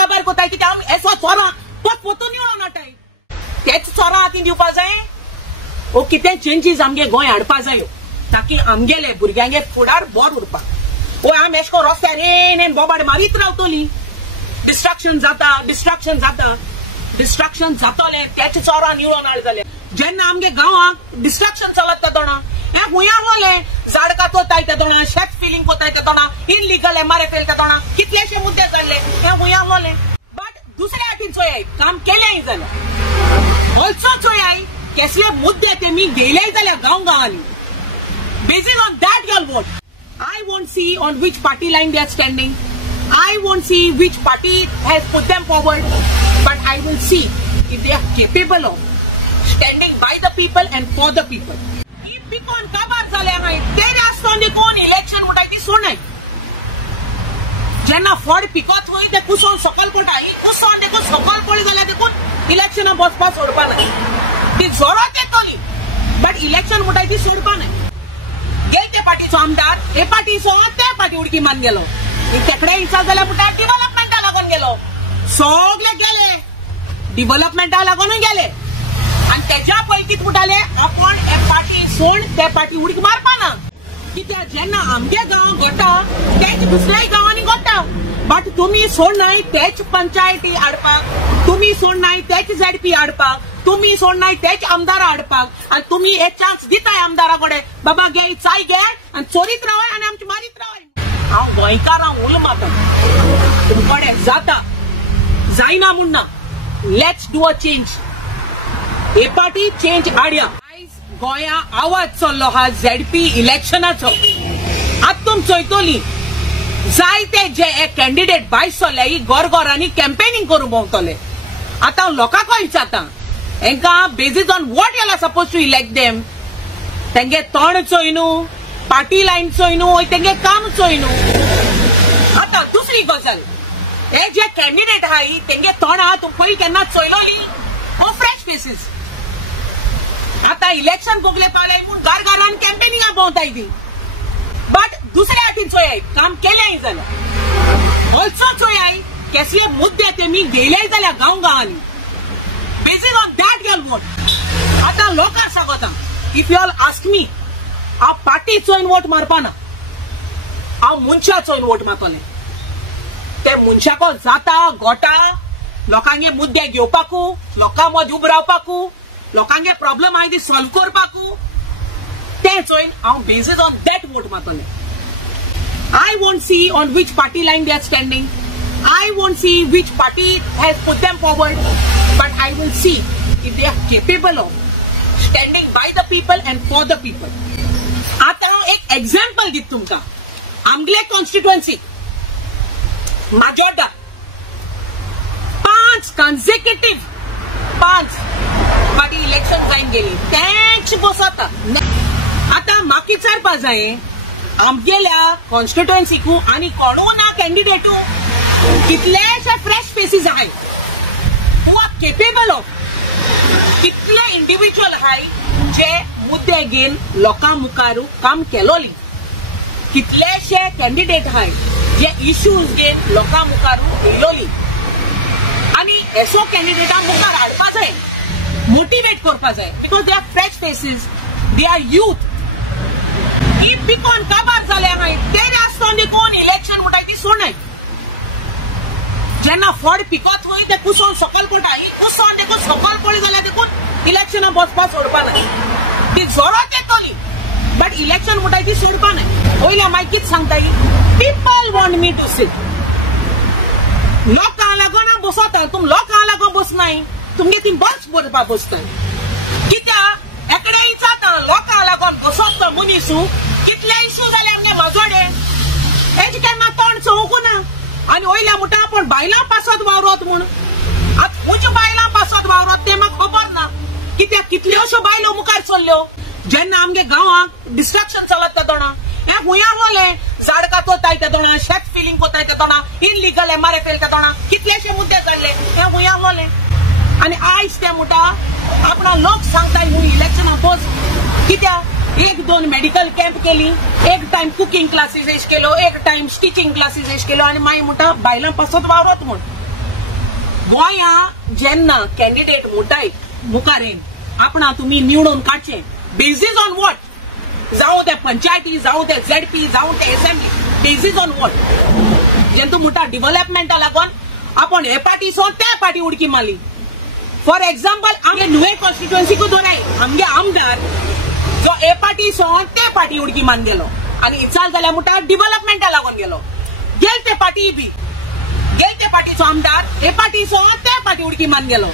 काबार कोताय की हांव एसो चोरा पोत निवळो नाटाय तेच चोरा हातीन दिवपा जाय ओ कितें चेंजीस आमगे गोंय हाडपा जायो ताकी आमगेले भुरग्यांगे फुडार बोर उरपाक ओ आमी एशको रस्त्यार येन बोबाड मारीत रावतली डिस्ट्रक्शन जातले तेच चोरा निवळो नाड जाले जेन्ना आमगे गांवांक डिस्ट्रक्शन चलत तेदोणा हे हुंया होले झाड कातोताय तेदोणा शेत फिलिंग कोताय तेदोणा इनलिगल MRFL तेदोणा कितलेशे मुद्दे जाल्ले हे हुंया होले बट दुसऱ्या हातीन चोयाय काम केलेय जाल्यार ऑल्सो चोयाय केसले मुद्दे तेमी गेलेय जाल्यार गांवांनी based on that your vote I won't see on which party line they are standing. I won't see which party has put them forward. But I will see if they are capable of standing by the people and for the people. If Bikon kabar zale hai, there are standing on election what I did so night. Jenna Ford Picot hui the kuson sokal kotai, kuson de kus sokal poli zale de kun election of boss pass orpa nahi. The zora te toli, but election what I did so orpa nahi. गेलते पार्टीचो आमदार हे पार्टीचो ते party उडकी मान गेलो तेकडे हिसाब जाल्यार पुटा डेव्हलपमेंटा लागून गेलो सगळे गेले डेव्हलपमेंटा लागून गेले आणि त्याच्या पैकीच पुटाले आपण हे पार्टी सोड ते पार्टी उडकी मारपाना कित्याक जेन्ना आमगे गांव गोटा तेच दुसऱ्याय गांवांनी गोटा बट तुम्ही सोड नाही तेच पंचायती हाडपाक तुम्ही सोड नाही तेच ZP हाडपाक तुम्ही सोड नाही तेच आमदार हाडपाक आणि तुम्ही एक चान्स दिताय आमदाराकडे बाबा घे चाय घे आणि चोरीत रावाय आणि आमची मारीत रावाय हांव गोंयकारां उल मारता तुमकडे जाता जायना म्हणना लेट्स डू अ चेंज हे पार्टी चेंज हाडया आयज गोंया आवाज चल्लो हा ZP इलेक्शनाचो आतां तुम चोयतली जायते जे कॅन्डिडेट भायर सरले ही गोरगोरांनी कॅम्पेनिंग करून भोंवतले आतां हांव लोकांक विचारता हेंका basis on what you are suppose to elect them तेंगे तोंड चोय न्हू पार्टी लायन चोय न्हू तेंगे काम चोय न्हू आतां दुसरी गजाल हे जे कॅन्डिडेट आहा तेंगे तोंड आहा तूं पयलीं केन्ना चोयलोली हो फ्रेश फेसीस आतां इलेक्शन भोगले पावले म्हूण गारगारान कॅम्पेनिंगा भोंवताय ती बट दुसऱ्या हातीन चोयाय काम केलेय जाल्यार ऑल्सो चोयाय केसले मुद्दे तेमी गेलेय जाल्यार गांवांनी based on that your vote आतां लोकांक सांगता if you all ask me हांव पार्टी चोयन वोट मारपाना हांव मनशा चोयन वोट मारतलें ते मनशाको जाता गोटा लोकांगे मुद्दे घेवपाकू लोकां मदीं उब रावपाकू लोकांगे प्रॉब्लेम आहाय ती सॉल्व करपाकू ते चोयन हांव बेस्ड ऑन दॅट वोट मारतलें I won't see on which party line they are standing. I won't see which party has put them forward. But I will see if they are capable of standing by the people and for the people. आता एक example दित तुमका. आमगले constituency. Majorda. 5 consecutive. 5 party election जायन गेली. तेच बसता. आता माकी चारपा जाय. आमगेल्या कॉन्स्टिट्युएन्सीकू आणि कोणू ना कॅन्डिडेटू कितलेशे फ्रेश फेसीस आहाय हू आर केपेबल ऑफ कितले इंडिव्हिज्युअल आहाय जे मुद्दे घेवन लोकां मुखारू काम केलोली कितलेशे कॅन्डिडेट आहाय जे इश्यूज घेवन लोकां मुखारू येयलोली आणि एसो कॅन्डिडेटां मुखार हाडपा जाय मोटिवेट करपा जाय because they are fresh faces they are youth If Bikon kabar zale hai, there are standing on election what I did so night. Jenna Ford Picot hui the kuson sokal kotai, kuson de kus sokal poli zale de kun election of boss pass orpa nahi. The zora te toli, but election what I did so orpa nahi. Oila my kids sangtai, people want me to sit. Loka alago na bosata, tum loka alago bos nahi, tum ge tim boss borpa bostai. Kita ekde ichata loka alago bosot munisu. कितले issue जाले आमगे माजोडे hedge केन्ना तोंड चोवकू ना आनी वयल्या मुठा आपण बायलां पासत वावरत म्हूण आतां खुंच बायलां पासत वावरत तें म्हाका खबर ना कित्याक कितल्योश्यो बायलो मुखार चल्ल्यो जेन्ना आमगे गांवांक डिस्ट्रक्शन चलत तेदोणा हे हुंया होले झाड कातोताय तेदोणा शेत फिलिंग कोताय तेदोणा इनलिगल MRFL तेदोणा कितलेशे मुद्दे जाल्ले हे हुंया होले आनी आयज ते मुठा आपणा लोक सांगताय म्हूण इलेक्शना पोज कित्याक 1-2 मेडिकल कॅम्प केली एक टाइम कुकिंग क्लासेस केलो एक टाइम स्टिचिंग क्लासेस केलो आणि माई मुठा बायलां पासत वावरत म्हूण गोंया जेन्ना कॅन्डिडेट मोठाय मुखार येन आपणा तुम्ही निवडून काडचे बेजीस ऑन वॉट जावं ते पंचायती जावं ते झेडपी जावं ते असेंब्ली बेजीस ऑन वॉट जेन्ना तूं म्हणटा डेव्हलपमेंटा लागून आपण हे पार्टी सो त्या पार्टी उडकी मारली. फॉर एग्जाम्पल आमगे नुवें कॉन्स्टिट्युएन्सी को दोराय आमगे आमदार जो ए पार्टी सो ते पार्टी उडकी मान गेलो आणि इचाल जाल्यार म्हणटा डेव्हलपमेंटा लागून गेलो. गेल ते पार्टीचो आमदार हे पार्टीचो ते पार्टी उडकी मान गेलो.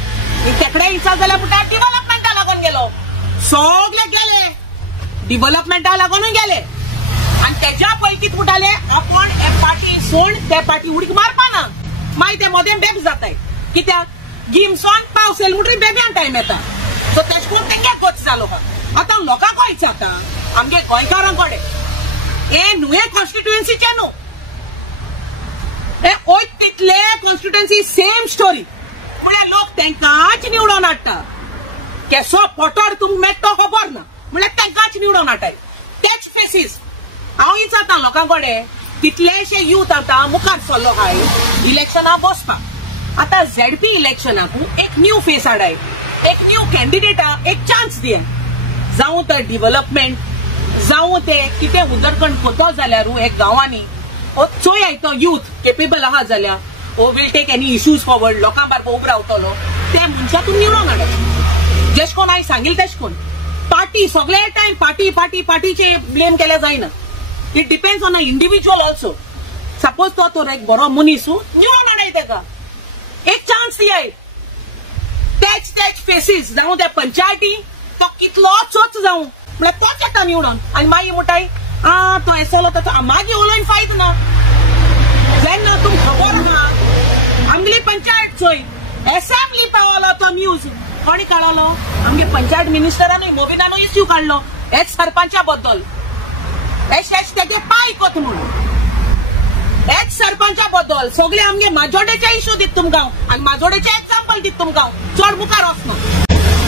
तेकडे इचाल जाल्यार म्हणटा डेव्हलपमेंटा लागून गेलो. सगळे गेले डेव्हलपमेंटा लागूनूय गेले आणि तेज्या पयलीं कितें म्हणटाले आपण हे पार्टी सोड ते पार्टी उडकी मारपा ना. मागीर ते मदें बेग जाताय कित्याक गिमसोन पावस येयलो म्हणटरी बेगीन टायम येता. सो तेश करून तेंगे गोच जालो. आतां लोकांक विचारता आमगे गोंयकारां कडेन हे नुवें कॉन्स्टिट्युएन्सीचे न्हू ओय तितले कॉन्स्टिट्युएन्सी सेम स्टोरी म्हळ्यार लोक तेंकाच निवडून हाडटा. केसो पोटोर तुमकां मेळटा खबर ना म्हळ्यार तेंकाच निवडून हाडटाय. तेच फेसीस हांव विचारता लोकां कडेन कितलेशे यूथ आतां मुखार सरलो हाय इलेक्शनाक बसपाक. आतां झेडपी इलेक्शनाकू एक न्यू फेस हाडाय एक न्यू कॅन्डिडेटाक एक चान्स दिया. जावं तर डेव्हलपमेंट जावं ते कितें उदरखंड कोतो जाल्यार एक गांवांनी चोय तो यूथ केपेबल आहा जाल्यार will take any issues forward लोकां बारबर उबो रावतलो ते मनशातून निवडून हाडप. जेश कोन हांवें सांगिल्लें तेश कोन पार्टी सगळे टायम पार्टीचे ब्लेम केले जायना. It depends on a individual also. Suppose तो एक बरो मनीस निवडून हाडाय तेका एक चान्स दियाय. तेच फेसीस जावं त्या पंचायती तो कितलोच जावं म्हळ्यार तोच येता निवडून आनी मागीर म्हणटाय तो एसलो तो मागीर उलोवन फायदो ना. जेन्ना तुमकां खबर आहा आमगेली पंचायत चोय असेंब्ली पावलो तो न्यूज कोणी काडलो आमगे पंचायत मिनिस्टरानूय मोबिनानूय इश्यू काडलो हेच सरपंचा बद्दल तेजे पाय कोत म्हणून हेच सरपंचा बद्दल सगळे आमगे माजोडेचे इश्यू दित तुमकां आनी माजोडेचे एग्जाम्पल दित तुमकां चड मुखार वचना.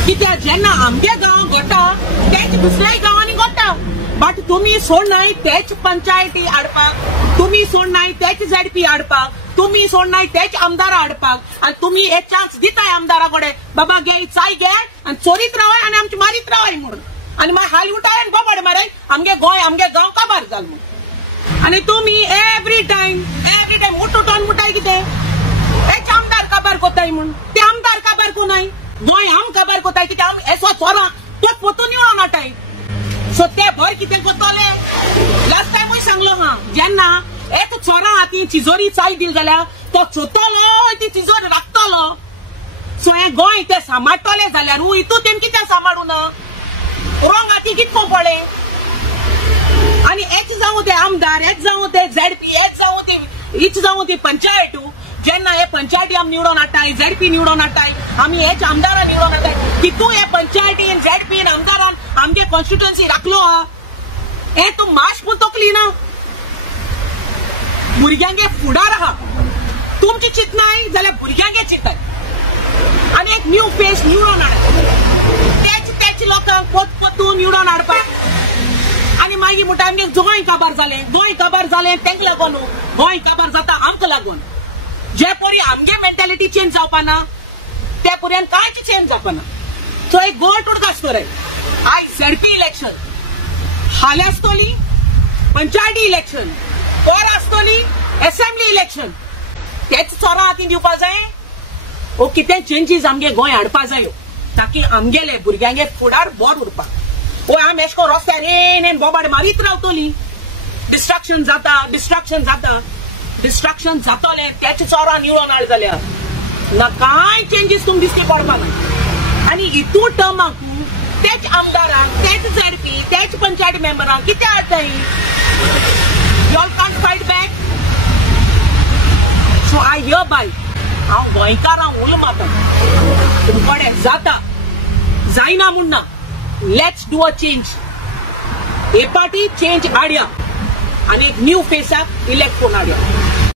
कित्याक जेन्ना आमगे गांव घडटा तेच दुसऱ्याय गांवांनी घडटा. बट तुम्ही सोडनाय तेच पंचायती हाडपाक तुम्ही सोडनाय तेच झेडपी हाडपाक तुम्ही सोडनाय तेच आमदार हाडपाक आनी तुम्ही एक चान्स दिताय आमदारा कडेन बाबा घे चाय घे आनी चोरीत रावाय आनी आमची मारीत रावाय म्हणून आनी मागीर हाल उठाय आनी बोबाड माराय आमगे गोंय आमगे गांव काबार जाल म्हणून. आनी तुम्ही एवरी टायम उठून मुठाय कितें हेच आमदार काबार कोताय म्हणून ते आमदार काबार कोनाय गोंय आम काबार कोताय कित्याक आमी एसो चोरां तो पोतून निवडून हाडटाय. सो ते भर कितें कोत्तले लास्ट टायमूय सांगलो हा जेन्ना एक चोरां हाती तिजोरी चाय दिली जाल्यार तो चोतलो ती तिजोरी राखतलो. सो हे गोंय ते सांबाळटले जाल्यार हितू तेम कितें सांबाळू ना रोंग हाती कितको पडले. आनी हेच जावं ते आमदार हेच जावं ते झेडपी हेच जावं ते पंचायतू जेन्ना हे पंचायती आमी निवडून हाडटाय झेडपी निवडून हाडटाय आमी हेच आमदारां निवडून हाडटाय कितू हे पंचायतीन झेडपीन आमदारान आमगे कॉन्स्टिट्युएन्सी राखलो हा हे तूं माश पूण तकली ना. भुरग्यांगे फुडार आहा तुमची चिंतनाय जाल्यार भुरग्यांगे चिंताय आनी एक न्यू फेस निवडून हाडप तेच लोकांक पोतून निवडून हाडपाक आनी मागीर म्हणटा आमगे गोंय काबार जालें तेंक लागून गोंय काबार जाता आमकां लागून. जे परी आमगे मेंटॅलिटी चेंज जावपा ना ते पर्यंत कांयच चेंज जावपा ना. सो एक गोट उडक आसतले आयज झेडपी इलेक्शन हाले आसतली पंचायती इलेक्शन कोर आसतली असेंब्ली इलेक्शन तेच चोरां हातीन दिवपा जाय ओ कितें चेंजीस आमगे गोंय हाडपा जायो ताकी आमगेले भुरग्यांगे फुडार बोर उरपाक. ओ आमी एश कोन्न रस्त्यार येन बोबाड मारीत रावतली डिस्ट्रॅक्शन जातले तेच चोरां निवडून हाड जाल्यार ना कांय चेंजीस तुमकां दिश्टी पडपा ना. आनी हितू टर्माकू तेच आमदारांक तेच झेडपी तेच पंचायत मेंबरांक कितें हाडटाय you all can't fight back. So I hereby हांव गोंयकारां उलो मारता तुमकडे जाता जायना म्हूण ना लेट्स डू अ चेंज. हे पार्टी चेंज हाडया आनी एक न्यू फेसाक इलेक्ट करून हाडया.